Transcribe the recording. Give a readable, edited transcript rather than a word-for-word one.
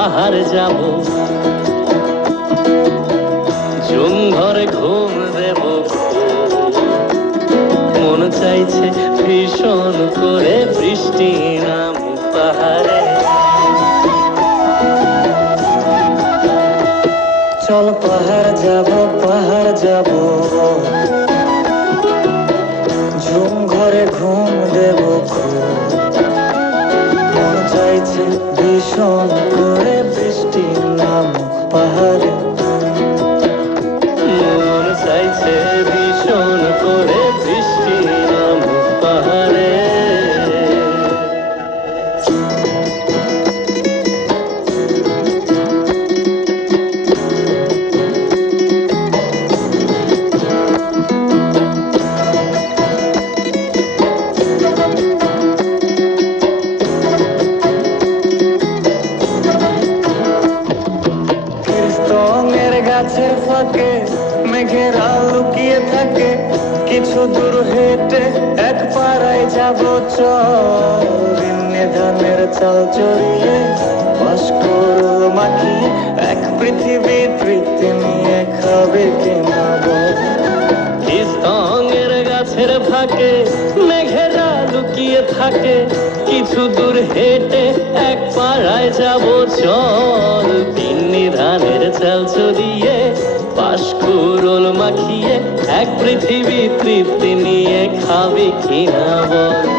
পাহাড় যাব, জুম ঘরে ঘুম দেব, মন চাইছে ভীষণ করে বৃষ্টি নামুক পাহাড়ে। চল পাহাড় যাব, পাহাড় যাব, ঝুম ঘরে ঘুম দেব, মন চাইছে ভীষণ করে বৃষ্টি নামুক পাহাড়ে। মন চাইছে ভীষণ করে বৃষ্টি নামুক পাহাড়ে। গাছের ফাঁকে মেঘেরা লুকিয়ে থাকে, কিছু দূর হেঁটে এক পাড়ায় যাব চল। ঋণ্যে ধানের চাল চড়িয়ে বাষ্করল মাখিয়ে এক পৃথিবী তৃপ্তি নিয়ে খাবে কিনা বল। স্তঙের গাছের ফাঁকে মেঘেরা লুকিয়ে থাকে, কিছু দূর হেঁটে এক পাড়ায় যাব চল। তিন্নি ধানের চাল চড়িয়ে বাষ্করল মাখিয়ে এক পৃথিবী তৃপ্তি নিয়ে খাবে কিনা বল।